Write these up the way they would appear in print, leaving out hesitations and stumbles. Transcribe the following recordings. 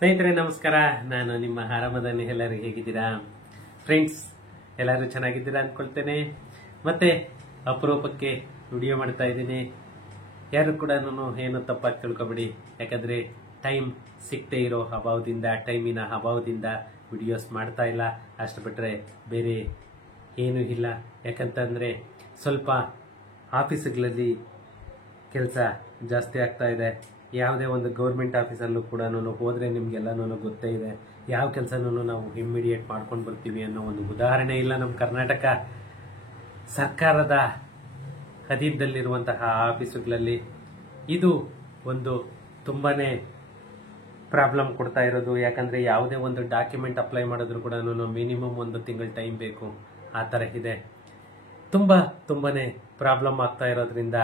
ಸ್ನೇಹಿತರೆ ನಮಸ್ಕಾರ. ನಾನು ನಿಮ್ಮ ಆರಾಮದಲ್ಲಿ ಎಲ್ಲರೂ ಹೇಗಿದ್ದೀರಾ ಫ್ರೆಂಡ್ಸ್? ಎಲ್ಲರೂ ಚೆನ್ನಾಗಿದ್ದೀರಾ ಅಂದ್ಕೊಳ್ತೇನೆ. ಮತ್ತೆ ಅಪರೂಪಕ್ಕೆ ವಿಡಿಯೋ ಮಾಡ್ತಾ ಇದ್ದೀನಿ. ಯಾರು ಕೂಡ ಏನು ತಪ್ಪಾಗಿ ತಿಳ್ಕೊಬೇಡಿ, ಯಾಕಂದ್ರೆ ಟೈಮ್ ಸಿಗದೆ ಇರೋ ಟೈಮಿನ ಅಭಾವದಿಂದ ವಿಡಿಯೋಸ್ ಮಾಡ್ತಾ ಇಲ್ಲ. ಅಷ್ಟು ಬಿಟ್ಟರೆ ಬೇರೆ ಏನೂ ಇಲ್ಲ. ಯಾಕಂತಂದರೆ ಸ್ವಲ್ಪ ಆಫೀಸ್ಗಳಲ್ಲಿ ಕೆಲಸ ಜಾಸ್ತಿ ಆಗ್ತಾ ಇದೆ. ಯಾವುದೇ ಒಂದು ಗೌರ್ಮೆಂಟ್ ಆಫೀಸಲ್ಲೂ ಕೂಡ ಹೋದರೆ ನಿಮಗೆಲ್ಲನೂ ಗೊತ್ತೇ ಇದೆ, ಯಾವ ಕೆಲಸನೂ ನಾವು ಇಮ್ಮಿಡಿಯೇಟ್ ಮಾಡ್ಕೊಂಡು ಬರ್ತೀವಿ ಅನ್ನೋ ಒಂದು ಉದಾಹರಣೆ ಇಲ್ಲ ನಮ್ಮ ಕರ್ನಾಟಕ ಸರ್ಕಾರದ ಅಧೀನದಲ್ಲಿರುವಂತಹ ಆಫೀಸುಗಳಲ್ಲಿ. ಇದು ಒಂದು ತುಂಬಾನೇ ಪ್ರಾಬ್ಲಮ್ ಕೊಡ್ತಾ ಇರೋದು. ಯಾಕಂದರೆ ಯಾವುದೇ ಒಂದು ಡಾಕ್ಯುಮೆಂಟ್ ಅಪ್ಲೈ ಮಾಡಿದ್ರು ಕೂಡ ಮಿನಿಮಮ್ 1 ತಿಂಗಳು ಟೈಮ್ ಬೇಕು. ಆ ಥರ ಇದೆ. ತುಂಬಾನೇ ಪ್ರಾಬ್ಲಮ್ ಆಗ್ತಾ ಇರೋದ್ರಿಂದ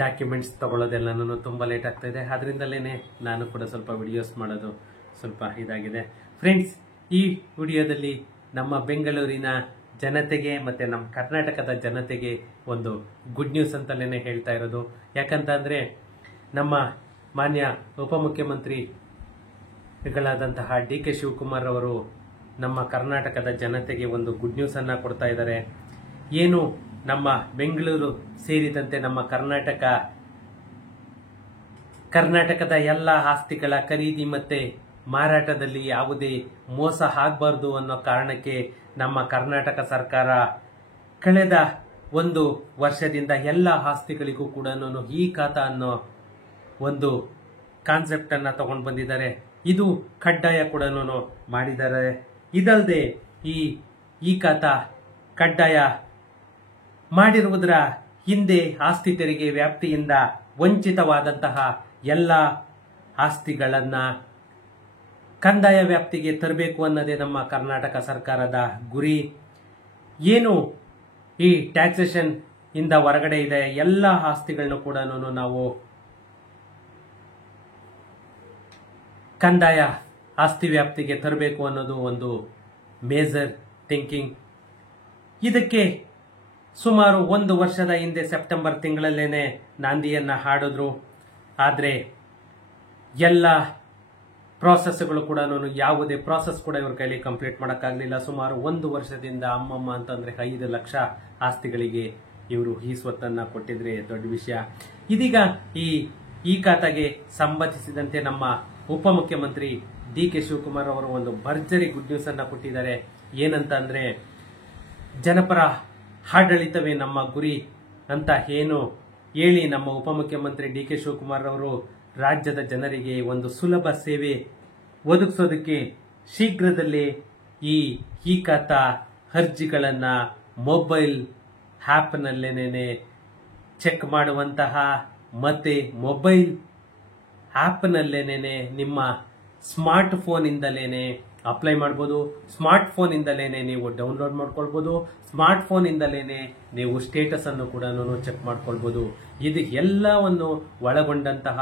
ಡಾಕ್ಯುಮೆಂಟ್ಸ್ ತಗೊಳ್ಳೋದೆಲ್ಲನೂ ತುಂಬ ಲೇಟ್ ಆಗ್ತಾ ಇದೆ. ಅದರಿಂದಲೇ ನಾನು ಕೂಡ ಸ್ವಲ್ಪ ವಿಡಿಯೋಸ್ ಮಾಡೋದು ಸ್ವಲ್ಪ ಇದಾಗಿದೆ. ಫ್ರೆಂಡ್ಸ್, ಈ ವಿಡಿಯೋದಲ್ಲಿ ನಮ್ಮ ಬೆಂಗಳೂರಿನ ಜನತೆಗೆ ಮತ್ತು ನಮ್ಮ ಕರ್ನಾಟಕದ ಜನತೆಗೆ ಒಂದು ಗುಡ್ ನ್ಯೂಸ್ ಅಂತಲೇ ಹೇಳ್ತಾ ಇರೋದು. ಯಾಕಂತಂದರೆ ನಮ್ಮ ಮಾನ್ಯ ಉಪಮುಖ್ಯಮಂತ್ರಿಗಳಾದಂತಹ DK ಶಿವಕುಮಾರ್ ಅವರು ನಮ್ಮ ಕರ್ನಾಟಕದ ಜನತೆಗೆ ಒಂದು ಗುಡ್ ನ್ಯೂಸನ್ನು ಕೊಡ್ತಾ ಇದ್ದಾರೆ. ಏನು ನಮ್ಮ ಬೆಂಗಳೂರು ಸೇರಿದಂತೆ ನಮ್ಮ ಕರ್ನಾಟಕದ ಎಲ್ಲ ಆಸ್ತಿಗಳ ಖರೀದಿ ಮತ್ತೆ ಮಾರಾಟದಲ್ಲಿ ಯಾವುದೇ ಮೋಸ ಆಗಬಾರ್ದು ಅನ್ನೋ ಕಾರಣಕ್ಕೆ ನಮ್ಮ ಕರ್ನಾಟಕ ಸರ್ಕಾರ ಕಳೆದ 1 ವರ್ಷದಿಂದ ಎಲ್ಲ ಆಸ್ತಿಗಳಿಗೂ ಕೂಡ ಈ ಖಾತಾ ಅನ್ನೋ ಒಂದು ಕಾನ್ಸೆಪ್ಟ್ ಅನ್ನ ತಗೊಂಡು ಬಂದಿದ್ದಾರೆ. ಇದು ಕಡ್ಡಾಯ ಕೂಡ ಮಾಡಿದ್ದಾರೆ. ಇದಲ್ಲದೆ ಈ ಖಾತಾ ಕಡ್ಡಾಯ ಮಾಡಿರುವುದರ ಹಿಂದೆ ಆಸ್ತಿ ತೆರಿಗೆ ವ್ಯಾಪ್ತಿಯಿಂದ ವಂಚಿತವಾದಂತಹ ಎಲ್ಲ ಆಸ್ತಿಗಳನ್ನ ಕಂದಾಯ ವ್ಯಾಪ್ತಿಗೆ ತರಬೇಕು ಅನ್ನೋದೇ ನಮ್ಮ ಕರ್ನಾಟಕ ಸರ್ಕಾರದ ಗುರಿ. ಏನು ಈ ಟ್ಯಾಕ್ಸೇಷನ್ ಇಂದ ಹೊರಗಡೆ ಇದೆ ಎಲ್ಲ ಆಸ್ತಿಗಳನ್ನು ಕೂಡ ನಾವು ಕಂದಾಯ ಆಸ್ತಿ ವ್ಯಾಪ್ತಿಗೆ ತರಬೇಕು ಅನ್ನೋದು ಒಂದು ಮೇಜರ್ ಥಿಂಕಿಂಗ್. ಇದಕ್ಕೆ ಸುಮಾರು 1 ವರ್ಷದ ಹಿಂದೆ ಸೆಪ್ಟೆಂಬರ್ ತಿಂಗಳಲ್ಲೇನೆ ನಾಂದಿಯನ್ನ ಹಾಡಿದ್ರು. ಆದರೆ ಎಲ್ಲ ಪ್ರಾಸೆಸ್ಗಳು ಕೂಡ ಯಾವುದೇ ಪ್ರಾಸೆಸ್ ಕೂಡ ಇವ್ರ ಕೈಲಿ ಕಂಪ್ಲೀಟ್ ಮಾಡೋಕ್ಕಾಗಲಿಲ್ಲ. ಸುಮಾರು 1 ವರ್ಷದಿಂದ ಅಮ್ಮಮ್ಮ ಅಂತಂದ್ರೆ 5 ಲಕ್ಷ ಆಸ್ತಿಗಳಿಗೆ ಇವರು ಈ ಸ್ವತ್ತನ್ನ ಕೊಟ್ಟಿದ್ರೆ ದೊಡ್ಡ ವಿಷಯ. ಇದೀಗ ಈ ಖಾತಾಗೆ ಸಂಬಂಧಿಸಿದಂತೆ ನಮ್ಮ ಉಪಮುಖ್ಯಮಂತ್ರಿ DK ಶಿವಕುಮಾರ್ ಅವರು ಒಂದು ಭರ್ಜರಿ ಗುಡ್ ನ್ಯೂಸ್ ಅನ್ನ ಕೊಟ್ಟಿದ್ದಾರೆ. ಏನಂತ ಅಂದ್ರೆ, ಜನಪರ ಆಡಳಿತವೇ ನಮ್ಮ ಗುರಿ ಅಂತ ಏನು ಹೇಳಿ ನಮ್ಮ ಉಪಮುಖ್ಯಮಂತ್ರಿ DK ಶಿವಕುಮಾರ್ ಅವರು ರಾಜ್ಯದ ಜನರಿಗೆ ಒಂದು ಸುಲಭ ಸೇವೆ ಒದಗಿಸೋದಕ್ಕೆ ಶೀಘ್ರದಲ್ಲೇ ಈ ಖಾತಾ ಅರ್ಜಿಗಳನ್ನ ಮೊಬೈಲ್ ಆ್ಯಪ್ನಲ್ಲೇನೆ ಚೆಕ್ ಮಾಡುವಂತಹ ಮತ್ತೆ ಮೊಬೈಲ್ ಆ್ಯಪ್ನಲ್ಲೇನೆ ನಿಮ್ಮ ಸ್ಮಾರ್ಟ್ ಫೋನ್ ಇಂದಲೇನೆ ಅಪ್ಲೈ ಮಾಡ್ಬೋದು. ಸ್ಮಾರ್ಟ್ ಫೋನ್ ಇಂದಲೇನೆ ನೀವು ಡೌನ್ಲೋಡ್ ಮಾಡ್ಕೊಳ್ಬೋದು. ಸ್ಮಾರ್ಟ್ ಫೋನ್ ಇಂದಲೇನೆ ನೀವು ಸ್ಟೇಟಸ್ ಅನ್ನು ಕೂಡ ಚೆಕ್ ಮಾಡ್ಕೊಳ್ಬೋದು. ಇದು ಎಲ್ಲವನ್ನು ಒಳಗೊಂಡಂತಹ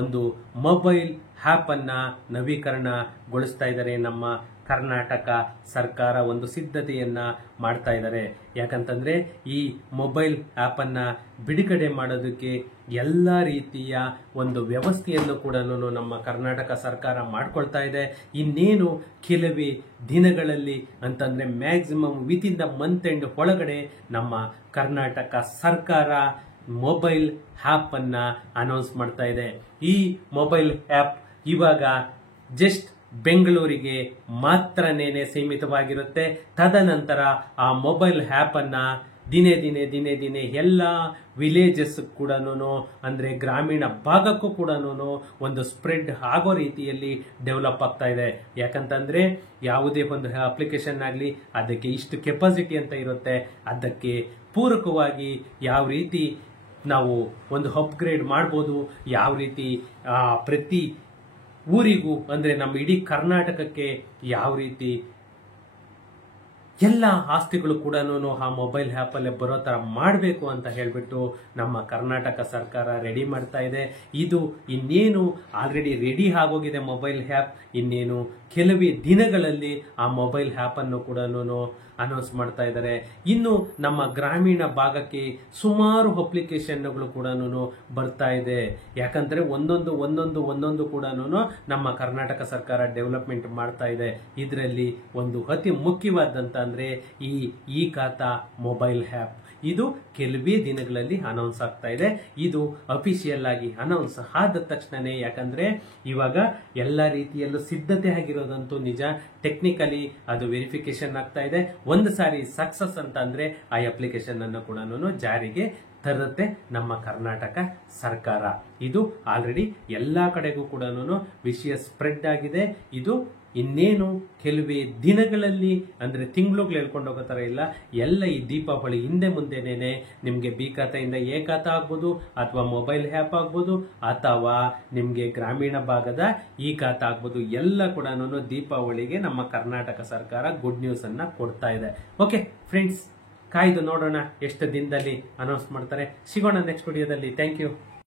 ಒಂದು ಮೊಬೈಲ್ ಆ್ಯಪ್ ಅನ್ನ ನವೀಕರಣಗೊಳಿಸ್ತಾ ಇದ್ದಾರೆ ನಮ್ಮ ಕರ್ನಾಟಕ ಸರ್ಕಾರ. ಒಂದು ಸಿದ್ಧತೆಯನ್ನ ಮಾಡ್ತಾ ಇದ್ದಾರೆ. ಯಾಕಂತಂದ್ರೆ ಈ ಮೊಬೈಲ್ ಆ್ಯಪ್ ಅನ್ನ ಬಿಡುಗಡೆ ಮಾಡೋದಕ್ಕೆ ಎಲ್ಲ ರೀತಿಯ ಒಂದು ವ್ಯವಸ್ಥೆಯನ್ನು ಕೂಡ ನಮ್ಮ ಕರ್ನಾಟಕ ಸರ್ಕಾರ ಮಾಡ್ಕೊಳ್ತಾ ಇದೆ. ಇನ್ನೇನು ಕೆಲವೇ ದಿನಗಳಲ್ಲಿ ಅಂತಂದ್ರೆ maximum within the month end ಒಳಗಡೆ ನಮ್ಮ ಕರ್ನಾಟಕ ಸರ್ಕಾರ ಮೊಬೈಲ್ ಆ್ಯಪ್ ಅನ್ನ ಅನೌನ್ಸ್ ಮಾಡ್ತಾ ಇದೆ. ಈ ಮೊಬೈಲ್ ಆ್ಯಪ್ ಇವಾಗ ಜಸ್ಟ್ ಬೆಂಗಳೂರಿಗೆ ಮಾತ್ರನೇ ಸೀಮಿತವಾಗಿರುತ್ತೆ. ತದನಂತರ ಆ ಮೊಬೈಲ್ ಆ್ಯಪ್ ಅನ್ನ ದಿನೇ ದಿನೇ ಎಲ್ಲ ವಿಲೇಜಸ್ ಕೂಡ ಅಂದ್ರೆ ಗ್ರಾಮೀಣ ಭಾಗಕ್ಕೂ ಕೂಡ ಒಂದು ಸ್ಪ್ರೆಡ್ ಆಗೋ ರೀತಿಯಲ್ಲಿ ಡೆವಲಪ್ ಆಗ್ತಾ ಇದೆ. ಯಾಕಂತಂದ್ರೆ ಯಾವುದೇ ಒಂದು ಅಪ್ಲಿಕೇಶನ್ ಆಗಲಿ ಅದಕ್ಕೆ ಇಷ್ಟು ಕೆಪಾಸಿಟಿ ಅಂತ ಇರುತ್ತೆ. ಅದಕ್ಕೆ ಪೂರಕವಾಗಿ ಯಾವ ರೀತಿ ನಾವು ಒಂದು ಅಪ್ಗ್ರೇಡ್ ಮಾಡ್ಬೋದು, ಯಾವ ರೀತಿ ಪ್ರತಿ ಊರಿಗೂ ಅಂದ್ರೆ ನಮ್ಮ ಇಡೀ ಕರ್ನಾಟಕಕ್ಕೆ ಯಾವ ರೀತಿ ಎಲ್ಲ ಆಸ್ತಿಗಳು ಕೂಡ ಆ ಮೊಬೈಲ್ ಆ್ಯಪ್ ಅಲ್ಲೇ ಬರೋ ತರ ಮಾಡಬೇಕು ಅಂತ ಹೇಳ್ಬಿಟ್ಟು ನಮ್ಮ ಕರ್ನಾಟಕ ಸರ್ಕಾರ ರೆಡಿ ಮಾಡ್ತಾ ಇದೆ. ಇದು ಇನ್ನೇನು ಆಲ್ರೆಡಿ ರೆಡಿ ಆಗೋಗಿದೆ ಮೊಬೈಲ್ ಆ್ಯಪ್. ಇನ್ನೇನು ಕೆಲವೇ ದಿನಗಳಲ್ಲಿ ಆ ಮೊಬೈಲ್ ಆ್ಯಪ್ ಅನ್ನು ಕೂಡ ಅನೌನ್ಸ್ ಮಾಡ್ತಾ ಇದ್ದಾರೆ. ಇನ್ನು ನಮ್ಮ ಗ್ರಾಮೀಣ ಭಾಗಕ್ಕೆ ಸುಮಾರು ಅಪ್ಲಿಕೇಶನ್ಗಳು ಕೂಡ ಬರ್ತಾ ಇದೆ. ಯಾಕಂದ್ರೆ ಒಂದೊಂದು ಕೂಡ ನಮ್ಮ ಕರ್ನಾಟಕ ಸರ್ಕಾರ ಡೆವಲಪ್ಮೆಂಟ್ ಮಾಡ್ತಾ ಇದೆ. ಇದರಲ್ಲಿ ಒಂದು ಅತಿ ಮುಖ್ಯವಾದಂತ ಅಂದ್ರೆ ಈ ಖಾತಾ ಮೊಬೈಲ್ ಆ್ಯಪ್. ಇದು ಕೆಲವೇ ದಿನಗಳಲ್ಲಿ ಅನೌನ್ಸ್ ಆಗ್ತಾ ಇದೆ. ಇದು ಅಫಿಷಿಯಲ್ ಆಗಿ ಅನೌನ್ಸ್ ಆದ ತಕ್ಷಣನೇ, ಯಾಕಂದ್ರೆ ಇವಾಗ ಎಲ್ಲ ರೀತಿಯಲ್ಲೂ ಸಿದ್ಧತೆ ಆಗಿರೋದಂತೂ ನಿಜ. ಟೆಕ್ನಿಕಲಿ ಅದು ವೆರಿಫಿಕೇಶನ್ ಆಗ್ತಾ ಇದೆ. ಒಂದು ಸಾರಿ ಸಕ್ಸಸ್ ಅಂತ ಅಂದ್ರೆ ಆ ಅಪ್ಲಿಕೇಶನ್ ಅನ್ನು ಕೂಡ ಜಾರಿಗೆ ತರುತ್ತೆ ನಮ್ಮ ಕರ್ನಾಟಕ ಸರ್ಕಾರ. ಇದು ಆಲ್ರೆಡಿ ಎಲ್ಲಾ ಕಡೆಗೂ ಕೂಡ ವಿಷಯ ಸ್ಪ್ರೆಡ್ ಆಗಿದೆ. ಇದು ಇನ್ನೇನು ಕೆಲವೇ ದಿನಗಳಲ್ಲಿ, ಅಂದ್ರೆ ತಿಂಗಳು ಹೇಳ್ಕೊಂಡು ಹೋಗೋ ತರ ಇಲ್ಲ, ಎಲ್ಲ ಈ ದೀಪಾವಳಿ ಹಿಂದೆ ಮುಂದೆನೇನೆ ನಿಮ್ಗೆ ಬಿ ಖಾತೆಯಿಂದ ಎ ಖಾತಾ ಆಗ್ಬೋದು, ಅಥವಾ ಮೊಬೈಲ್ ಆ್ಯಪ್ ಆಗ್ಬೋದು, ಅಥವಾ ನಿಮ್ಗೆ ಗ್ರಾಮೀಣ ಭಾಗದ ಈ ಖಾತಾ ಆಗ್ಬೋದು. ಎಲ್ಲ ಕೂಡ ದೀಪಾವಳಿಗೆ ನಮ್ಮ ಕರ್ನಾಟಕ ಸರ್ಕಾರ ಗುಡ್ ನ್ಯೂಸ್ ಅನ್ನ ಕೊಡ್ತಾ ಇದೆ. ಓಕೆ ಫ್ರೆಂಡ್ಸ್, ಕಾಯ್ದು ನೋಡೋಣ ಎಷ್ಟು ದಿನದಲ್ಲಿ ಅನೌನ್ಸ್ ಮಾಡ್ತಾರೆ. ಸಿಗೋಣ ನೆಕ್ಸ್ಟ್ ವಿಡಿಯೋದಲ್ಲಿ. Thank you.